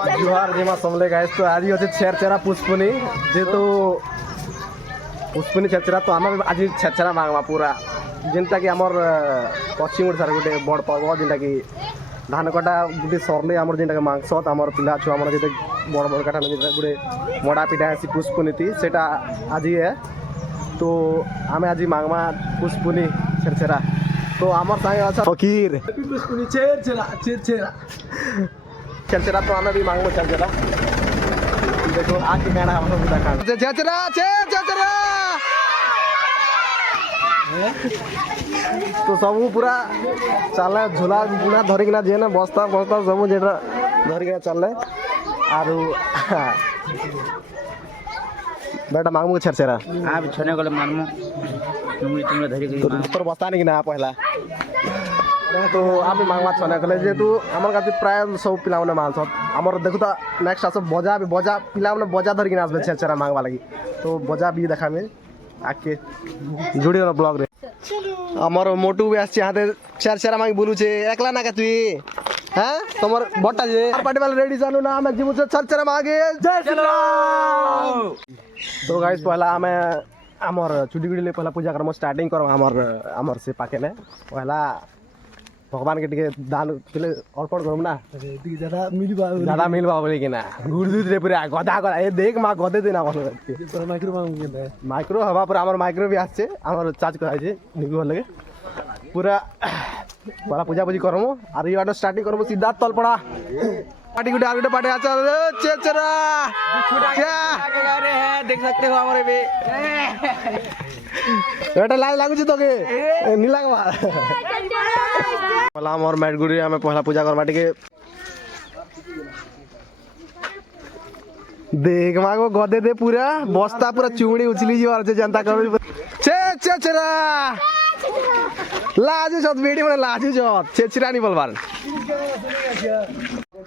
जुहार जेमा समले गाइस तो आज होचे छेरछेरा पुष्पनी जे तो पुष्पनी छेरछेरा तो आम आज छेरछेरा मांगवा पूरा जेनटा कि आमर पश्चिम ओडिशार गोटे बड़ पर्व जेनटा कि धान कटा गोटे सरले आमर जेनटा कि मांगस आमर पिला छुआ मन जेते बड़ बड़ काटा गोटे मड़ा पिठा आसी पुष्पनीति सेटा आज है तो आम आज मांगवा पुष्पनी छेरछेरा तो आमर संगे अच्छा फकीर पुष्पनी छेरछेरा छेरछेरा छेरछेरा तो आमे भी मांगबो छेरछेरा देखो आज के गाना हम बुदा खान छेरछेरा छेरछेरा तो सब पूरा चले झोला गुना धरिकिना जे ना बस्ता बस्ता सब जेटा धरिकिना चले आरु बेटा मांगबो छेरछेरा आ छने गले मानमु तुम तुमरे धरि गई तोर बस्ता नहीं ना पहला तो आप मांगवा छने गले जे तू हमर गाती प्राय सब पिला माने मानस हमर देखु त नेक्स्ट आस बजा पिला माने बजा धरिकिना आसबे छेरछेरा मांगवा लागि तो बजा भी देखा में आके जुड़ी न ब्लॉग रे हमर मोटू भी आछे हाते छेरछेरा मांग बोलू छे एकला ना का तू हैं तमर बट्टा जे पार्टी वाले रेडी जानू ना हम जिमु छेरछेरा मांगे जय श्री राम तो गाइस पहला हमें आमर चुटी गुडी पहला पूजा करम स्टार्टिंग करम आमर से पाके ने पहला भगवान के टिके दान पहले अर्पण करम ना ज्यादा मिलबा बोले कि ना गुड़ दूध रे पूरा गदा गदा ए देख मा गदे देना बोल माइक्रो हवा पूरा आमर माइक्रो भी आछे आमर चार्ज कराइ छे निगु लगे पूरा पहला पूजा पूजी करम और ये वाला स्टार्टिंग करम सीधा तलपड़ा पार्टी गुडी आगे पार्टी अच्छा छेरछेरा क्या देख सकते हो हमारे भी बेटा लाज लागु छी तोके नी लागबा पहला हमर मैट गुडी हमें पहला पूजा करबा टिके देख मागो गदे दे पूरा बस्ता पूरा चुंगड़ी उछली जीवार छे जनता करबी छेरछेरा लाजू छत बेडी माने लाजू छत छेरछेरा नी बोलबार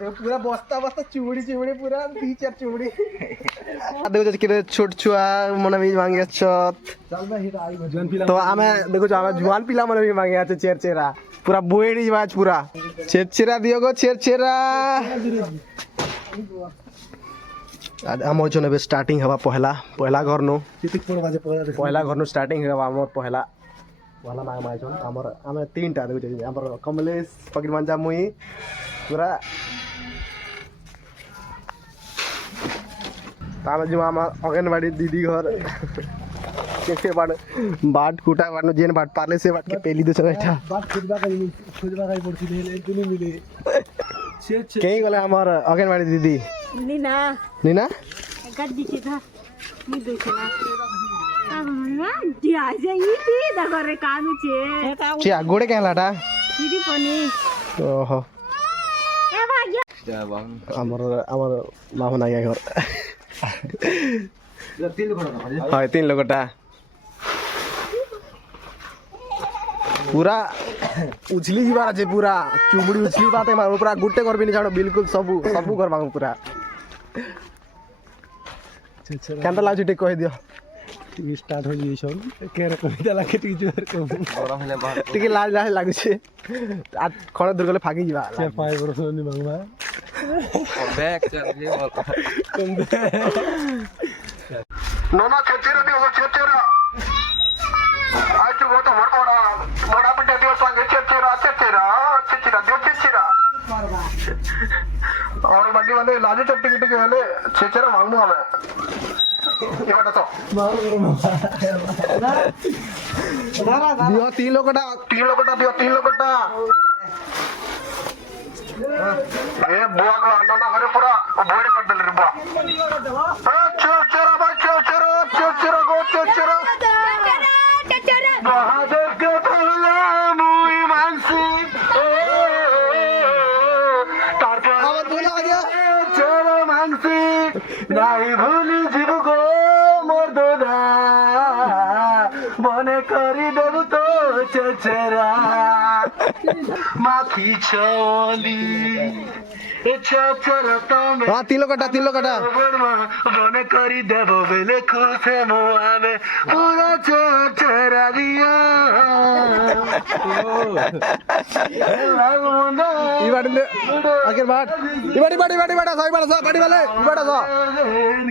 पूरा बस्ता बस्ता चुंगड़ी पूरा दी चार चुंगड़ी देखो कि छोट छुआ मन भी मांगे छत तो आमे देखो आमे जुआन पिला मन भी मांगे আছে छेरछेरा पूरा बोएडी माछ पूरा छेरछेरा दियो गो छेरछेरा आमर जने बे स्टार्टिंग हवा पहला घर नो पहला घर नो स्टार्टिंग हवा आमर पहला मांग माइछन आमर आमे तीनटा देखो आमर कमलेश फकीर मांजा मुई पूरा तामे जो आमा अंगनवाड़ी दीदी घर केके बाट कुटा बाटनो जेन बाट पाले से बाट के पेली दे छटा बाट खुदबा काई पड़ती ले दुनी मिले केही गले हमर अंगनवाड़ी दीदी नीना गद्दी के था नी देखना हमना दिया जे इति दगरे कानु छे चिया गोडे केलाटा दीदी पनि ओहो ए भाग्य हमर माहुना या घर तीन लोगटा पूरा उछली जीवार আছে पूरा चुबड़ी उछली बाते मारो पूरा गुट्टे कर भी नहीं जानो बिल्कुल सबू कर मांगो पूरा केनता लाजु टे कहि दियो टिके स्टार्ट हो गई सब केरे कहिदा लागे टिके जोर के बड़ा होले बाहर टिके लाज लागु छे आज खणे दूर गले फागी जीवा से 5 वर्ष नि मांगबा बैक कर जे बोल कम नोना छेरछेरा दियो छेरछेरा आज वो तो बड़ा बेटा दियो संगे छेरछेरा दियो छेरछेरा और बड़ी वाले लाजे चट्टी किटी के वाले छेरछेरा मांगू हमें ये बेटा तो दियो तीन लोगटा दियो ए बुआ का नोना घरे पूरा बोड़ कर देले रे बुआ छेरछेरा भाई छेरछेरा गो छेरछेरा बहादुर के भला मुई मानसी तार पर आवाज बोला आ गया छेरछेरा मानसी नहीं भूली जीव गो मोर दोदा मने करी देबु तो छेरछेरा माखी चली ହଁ 3 ଲୋକଟା মনে করি দেব বেলে খুশে মো আমি পুরো ছেড়া দিয়া ಈ ಬಾಡಿಂದ ಆಕೆ ಬಾಡ್ ಈ ಬಾಡಿ ಸಾಯಿ ಬಾಡ ಸಾ ಬಾಡಿ ಬಲೆ ಈ ಬಾಡ ಸಾ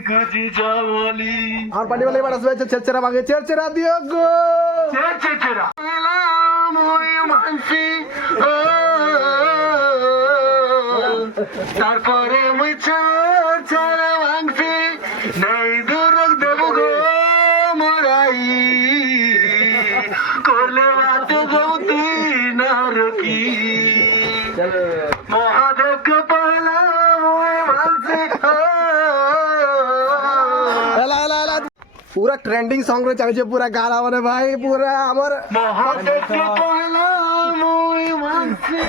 খুঁজি চমলি আর বাಡಿ বলে বাಡ সবে চেরচেরা মাগে চেরচেরা দিও গো ছেড়া মই মানসি তারপরে মুই ছাড়া ভাঙছি নেই দূর দেব গো মরাই করলে বাতে গৌতি নারকি মহাদেবকে পহলা মুই ভাঙছি এলা এলা এলা पूरा ट्रेंडिंग सॉन्ग रे चले पूरा गाना माने भाई पूरा हमर মহাদেবকে পহলা মুই ভাঙছি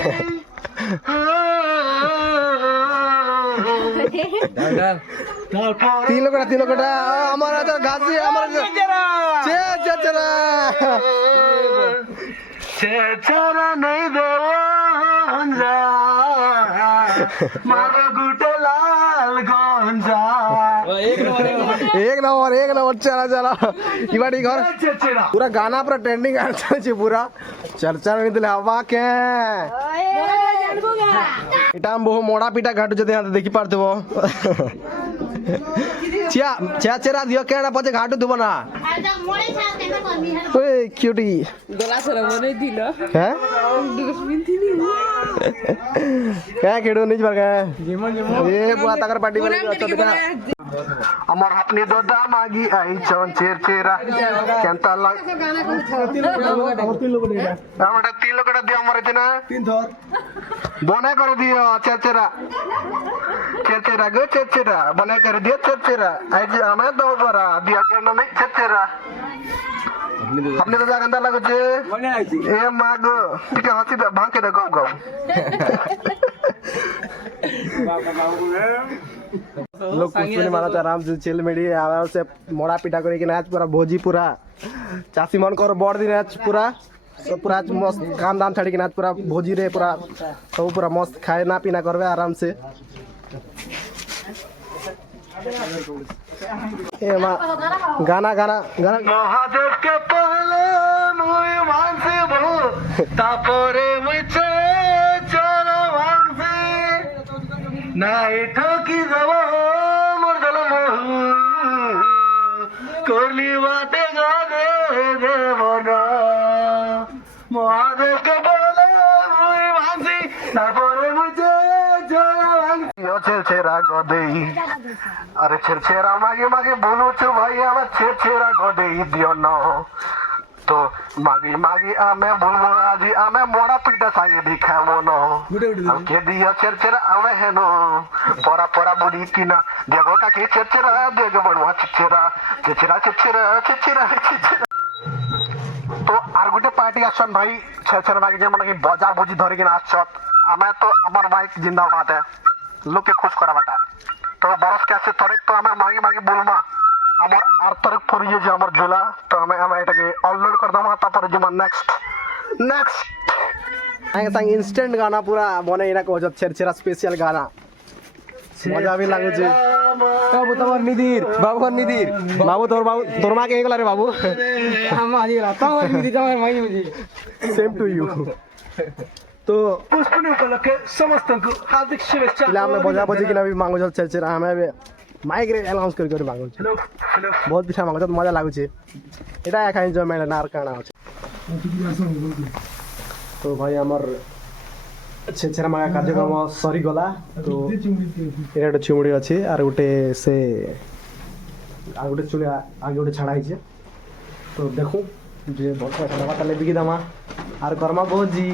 তারপর 3 লোকটা আমার তো গাছি আমার চেরচেরা ছেড়া নেই দেব গঞ্জা মারো গুটে লাল গঞ্জা एक नंबर चला ई बाड़ी घर ছেড়া पूरा गाना पूरा ट्रेंडिंग गाना चले पूरा चर्चा नहीं दिले हवा के এটা বহু মোড়া পিটা ঘাটু যদি হাতে দেখি পারতেব চেরা দিও কেডা পছে ঘাটু দিব না ওই কিউটি গলা সরা মনে দিল হ্যাঁ কে কেডো নিজ বারগা এ বুয়া তাকর পার্টি বলে আচ্ছা দেখা আমার আপনি দাদা মাগি আই চন ছেড়া কেনতা লাগ আমাটা 3 লোকটা দিও আমার এখানে 3 ধর বনে করে দিও ছেড়া গো ছেড়া বনে করে দিও ছেড়া আই যে আমার দাও করা দিয়া কেন নাই ছেড়া আপনি তো জায়গা লাগুছে এ মা গো ঠিক আছে ভাঙকে দে গাও গাও लोग कुछ नहीं मारा आराम से चिल मेडी आराम से मोड़ा पिटा करे कि आज पूरा भोजी पूरा चासी मन कर बड़ दिन आज पूरा सब पूरा आज मस्त काम दाम छाड़ी कि आज पूरा भोजी रे पूरा सब पूरा मस्त खाए ना पीना करबे आराम से ए मां गाना মহাদেবকে পহলে মুই ভাঙছি বহু তারপরে মুই চলো ভাঙছি নাই ঠকি যাব মোর দল বহু করলি বাতে গানে দেব না মহাদেবকে পহলে মুই ভাঙছি তারপরে মুই চলো ভাঙছি ছেড়া গদেই আরে ছেড়া মাগে বলুছু ভাই আমার ছেড়া গদেই দিও না তো মাগি আমি বলবো আজি আমি মোড়া পিঠা সাইয়ে দেখাবো না কে দিয়া ছেড়া আমি হেন পরা বুড়ি কিনা দেখো কাকে ছেড়া দেখো বলবো ছেড়া তো আর গোটে পার্টি আসছেন ভাই ছেড়া মাগে যে মানে বজা বুঝি ধরে কিনা আসছত আমি তো আমার বাইক জিন্দাবাদ লোকে খুশ করা বাটা তো বরফ কে আছে তরে তো আমার মাগি বলমা আমার আর তরে পড়িয়ে যে আমার ঝোলা তো আমি এটাকে অনলোড করে দাম তারপরে যে নেক্সট आए संग इंस्टेंट गाना पूरा बने इना को छेरछेरा स्पेशल गाना मजा भी लागो छे बाबू तोर निदिर बाबू तोर मा के गेला रे बाबू हम आजी गेला तोर निदिर तोर माई मुझे सेम टू यू तो पुष्पन उपलक्षे समस्त को हार्दिक शुभेच्छा पिला हमने बजा बजी किना भी मांगो छेरछेरा हमें माइक रे अनाउंस कर मांगो छे हेलो बहुत पिछा मांगो मजा लागो छे एटा एका एन्जॉयमेंट ना आर काना होचे तो भाई हमर छेरछेरा मागा कार्यक्रम सरी गला तो एटा गोटे चुमुड़ी अछि आर गोटे से आ गोटे चुली आगे गोटे छाड़ा हिचे तो देखू जे बड़का छाड़ा ताले बिकी दमा आर कर्मा भोजी